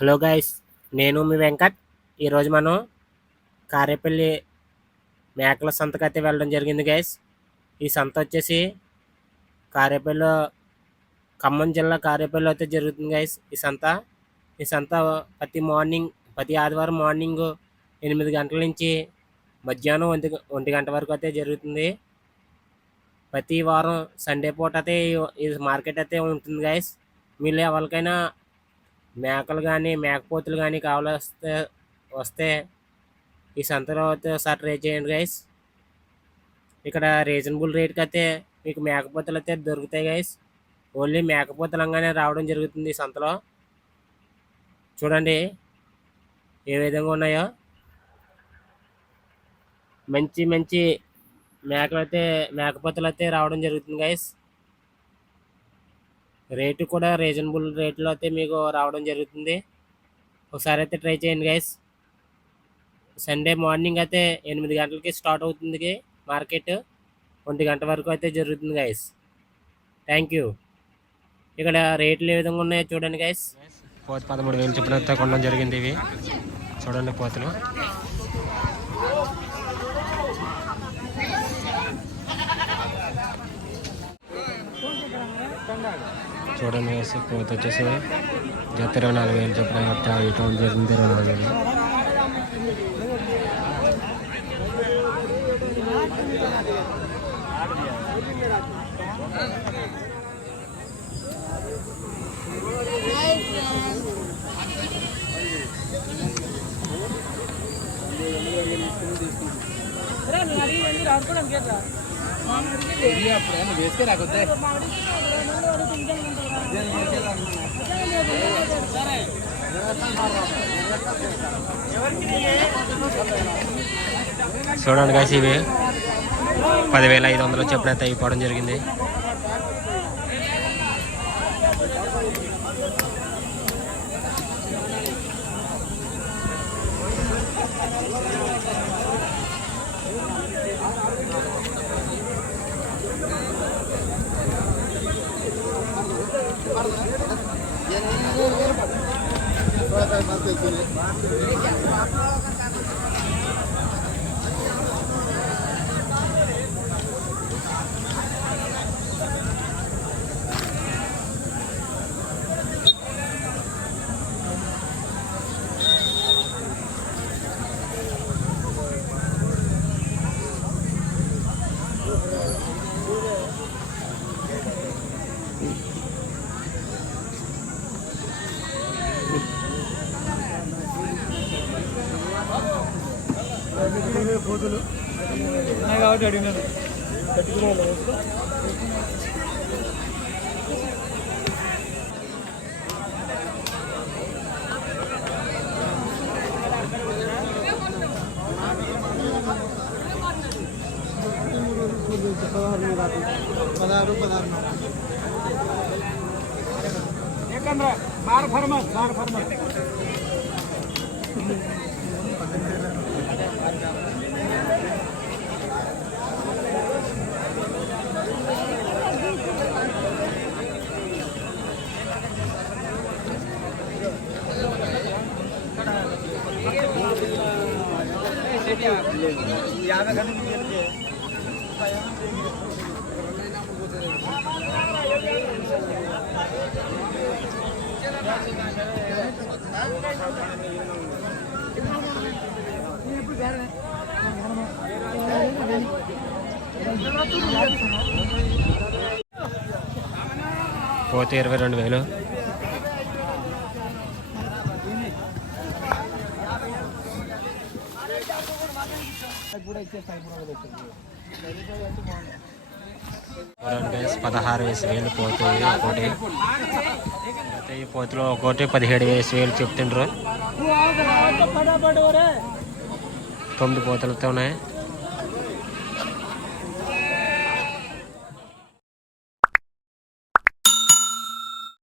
Hello guys నేను మీ వెంకట్. ఈరోజు మనం కారేపల్లి మేకల సంతకైతే వెళ్ళడం జరిగింది గైస్ ఈ సంత వచ్చేసి కారేపల్లిలో ఖమ్మం జిల్లా కారేపల్లిలో అయితే జరుగుతుంది గైస్ ఈ సంత. ఈ సంత ప్రతి మార్నింగ్ ప్రతి ఆదివారం మార్నింగ్ ఎనిమిది గంటల నుంచి మధ్యాహ్నం ఒంటి ఒంటి గంట వరకు అయితే జరుగుతుంది. ప్రతి వారం సండే పూట అయితే ఈ- మార్కెట్ అయితే ఉంటుంది గైస్ మీరు ఎవరికైనా మేకలు కానీ మేకపోతులు కానీ కావాలస్తే వస్తే వస్తే ఈ సంతలో అయితే ఒకసారి ట్రై చేయండి గైస్ ఇక్కడ రీజనబుల్ రేట్కి అయితే మీకు మేకపోతలు అయితే దొరుకుతాయి గైస్ ఓన్లీ మేకపోతులు అనగానే రావడం జరుగుతుంది ఈ సంతలో. చూడండి ఏ విధంగా ఉన్నాయో. మంచి మంచి మేకలు అయితే మేకపోతులు అయితే రావడం జరుగుతుంది గైస్ రేటు కూడా రీజనబుల్ రేట్లో అయితే మీకు రావడం జరుగుతుంది. ఒకసారి అయితే ట్రై చేయండి గైస్. సండే మార్నింగ్ అయితే ఎనిమిది గంటలకి స్టార్ట్ అవుతుంది మార్కెట్. ఒంటి గంట వరకు అయితే జరుగుతుంది గైస్. Thank you. ఇక్కడ రేట్లు ఏ విధంగా ఉన్నాయో చూడండి గైస్. పోత పదమూడు వేలు చొప్పున కొనడం జరిగింది ఇవి. చూడండి పోతలు చూడండి వేసి కోత వచ్చేసి జత ఇరవై నాలుగు వేలు చెప్పిన ఇట్లా ఇటువంటి జరిగింది ఇరవై నాలుగు వేలు. చూడండి కాసి ఇవి పదివేల ఐదు వందలు చొప్పున అయిపోవడం జరిగింది. Thank mm -hmm. you. కాబట్టి అడిగినాను పదహారు పదహారు ఏకంద్ర బార ఫర్మస్ బార ఫర్మస్ పోతే ఇరవై రెండు వేలు. పదహారు వేసి వేలు పోతుంది ఒకటి అయితే ఈ పోతులో ఒకటి పదిహేడు వేసి వేలు చెప్తుండ్రు. తొమ్మిది పోతలతో ఉన్నాయి.